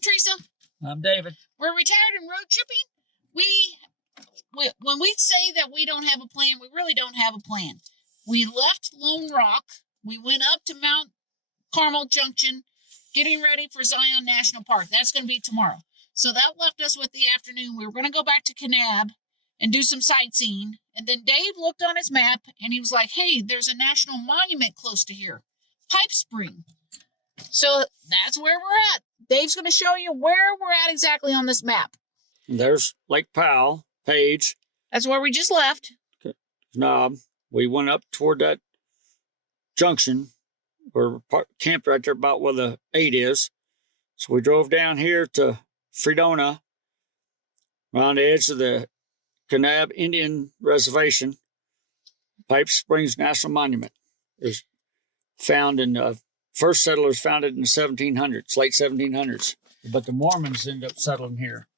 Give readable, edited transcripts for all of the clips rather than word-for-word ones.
I'm Teresa. I'm David. We're retired and road tripping. When we say that we don't have a plan, we really don't have a plan. We left Lone Rock. We went up to Mount Carmel Junction, getting ready for Zion National Park. That's going to be tomorrow. So that left us with the afternoon. We were going to go back to Kanab and do some sightseeing. And then Dave looked on his map and he was like, hey, there's a national monument close to here, Pipe Spring. So that's where we're at. Dave's going to show you where we're at exactly on this map. There's Lake Powell, Page. That's where we just left. Knob. We went up toward that junction. We're camped right there about where the 8 is. So we drove down here to Fredonia, around the edge of the Kanab Indian Reservation. Pipe Springs National Monument is found in first settlers founded in the 1700s, late 1700s. But the Mormons end up settling here.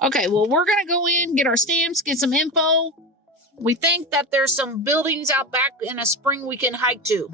Okay, well, we're going to go in, get our stamps, get some info. We think that there's some buildings out back in a spring we can hike to.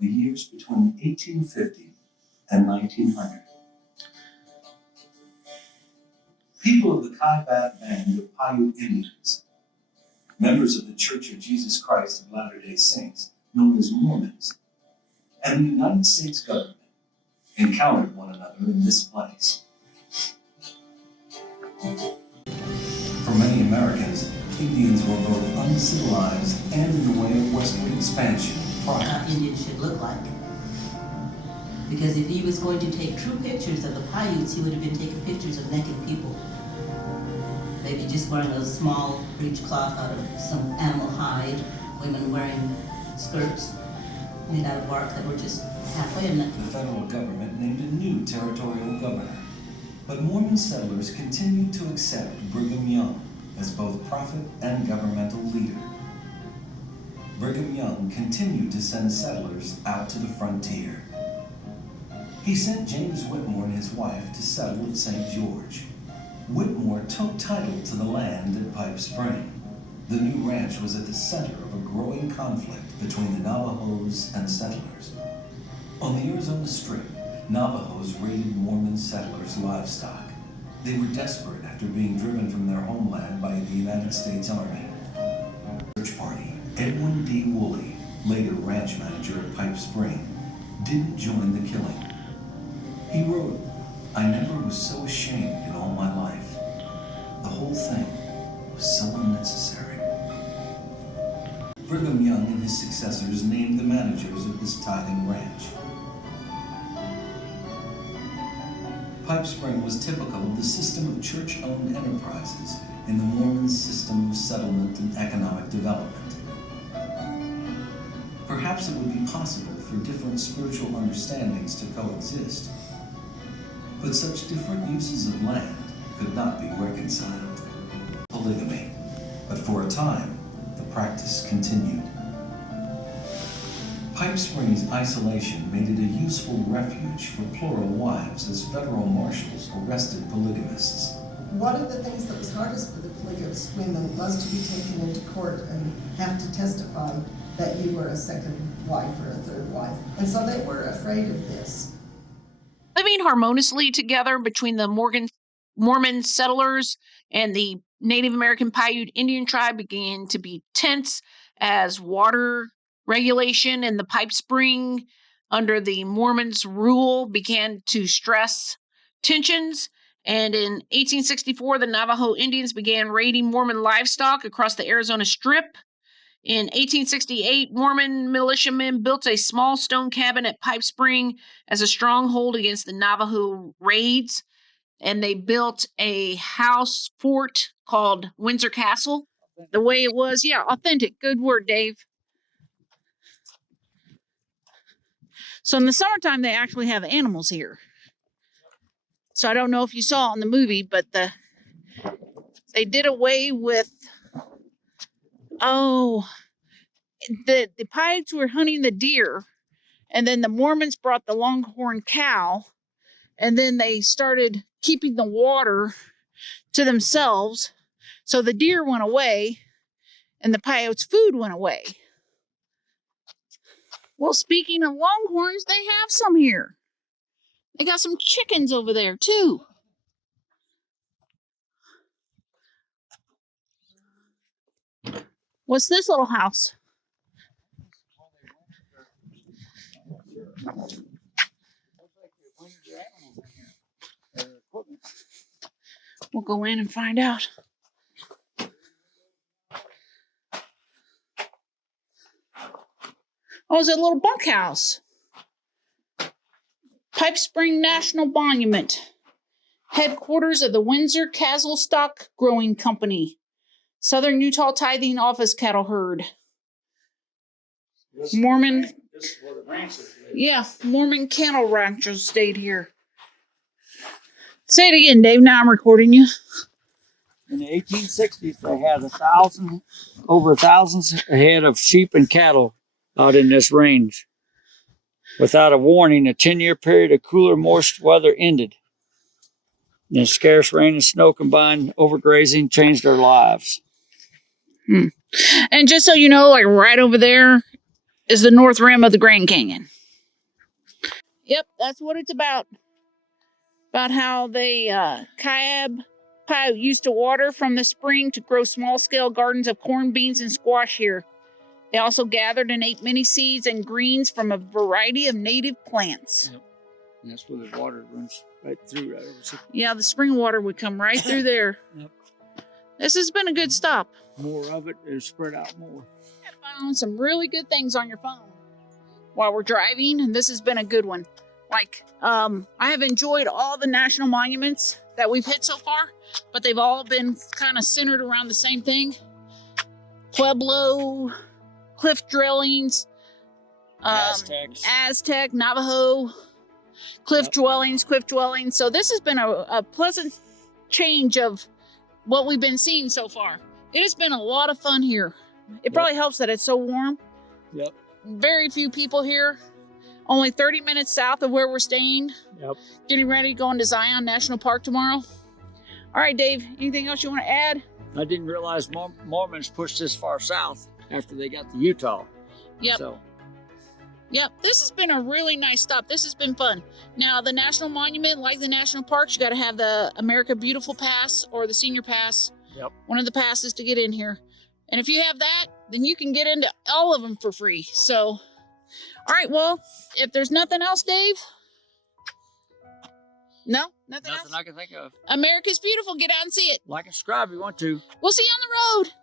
The years between 1850 and 1900. People of the Kaibat band of Paiute Indians, members of the Church of Jesus Christ of Latter-day Saints, known as Mormons, and the United States government encountered one another in this place. For many Americans, Indians were both uncivilized and in the way of westward expansion. Indians should look like. Because if he was going to take true pictures of the Paiutes, he would have been taking pictures of naked people. Maybe just wearing a small breechcloth out of some animal hide, women wearing skirts made out of bark that were just halfway in it. The federal government named a new territorial governor, but Mormon settlers continued to accept Brigham Young as both prophet and governmental leader. Brigham Young continued to send settlers out to the frontier. He sent James Whitmore and his wife to settle at St. George. Whitmore took title to the land at Pipe Spring. The new ranch was at the center of a growing conflict between the Navajos and settlers. On the Arizona Strip, Navajos raided Mormon settlers' livestock. They were desperate after being driven from their homeland by the United States Army. Search party. Edwin D. Woolley, later ranch manager at Pipe Spring, didn't join the killing. He wrote, "I never was so ashamed in all my life. The whole thing was so unnecessary." Brigham Young and his successors named the managers of this tithing ranch. Pipe Spring was typical of the system of church-owned enterprises in the Mormon system of settlement and economic development. Perhaps it would be possible for different spiritual understandings to coexist, but such different uses of land could not be reconciled. Polygamy, but for a time, the practice continued. Pipe Spring's isolation made it a useful refuge for plural wives as federal marshals arrested polygamists. One of the things that was hardest for the polygamous women was to be taken into court and have to testify that you were a second wife or a third wife. And so they were afraid of this. Living harmoniously together between the Mormon settlers and the Native American Paiute Indian tribe began to be tense as water regulation in the Pipe Spring under the Mormons' rule began to stress tensions. And in 1864, the Navajo Indians began raiding Mormon livestock across the Arizona Strip. In 1868, Mormon militiamen built a small stone cabin at Pipe Spring as a stronghold against the Navajo raids, and they built a house fort called Winsor Castle. The way it was, yeah, authentic. Good word, Dave. So in the summertime, they actually have animals here. So I don't know if you saw in the movie, but they did away with, the Paiutes were hunting the deer, and then the Mormons brought the longhorn cow, and then they started keeping the water to themselves. So the deer went away, and the Paiutes' food went away. Well, speaking of longhorns, they have some here. They got some chickens over there, too. What's this little house? We'll go in and find out. Oh, it's a little bunkhouse. Pipe Spring National Monument. Headquarters of the Winsor Castle Stock Growing Company. Southern Utah Tithing Office Cattle Herd. Mormon. This is where the ranchers live. Yeah, Mormon cattle ranchers stayed here. Say it again, Dave. Now I'm recording you. In the 1860s, they had over 1,000 head of sheep and cattle out in this range. Without a warning, a 10-year period of cooler, moist weather ended. And scarce rain and snow combined overgrazing changed their lives. And just so you know, like right over there is the north rim of the Grand Canyon. Yep, that's what it's about. About how they Paiute used to water from the spring to grow small-scale gardens of corn, beans, and squash here. They also gathered and ate many seeds and greens from a variety of native plants. Yep. And that's where the water runs right through. Yeah, the spring water would come right through there. Yep. This has been a good stop. More of it is spread out more. I found some really good things on your phone while we're driving, and this has been a good one. Like, I have enjoyed all the national monuments that we've hit so far, but they've all been kind of centered around the same thing. Pueblo, cliff drillings, Aztec, Navajo, cliff dwellings. So this has been a pleasant change of what we've been seeing so far. It has been a lot of fun here. It probably helps that it's so warm. Yep. Very few people here. Only 30 minutes south of where we're staying. Yep. Getting ready to go into Zion National Park tomorrow. All right, Dave, anything else you want to add? I didn't realize Mormons pushed this far south after they got to Utah. Yep. So. Yep, this has been a really nice stop. This has been fun. Now, the National Monument, like the National Parks, you got to have the America Beautiful Pass or the Senior Pass. Yep. One of the passes to get in here. And if you have that, then you can get into all of them for free. So, all right, well, if there's nothing else, Dave? No? Nothing else? I can think of. America's beautiful. Get out and see it. Like and subscribe if you want to. We'll see you on the road.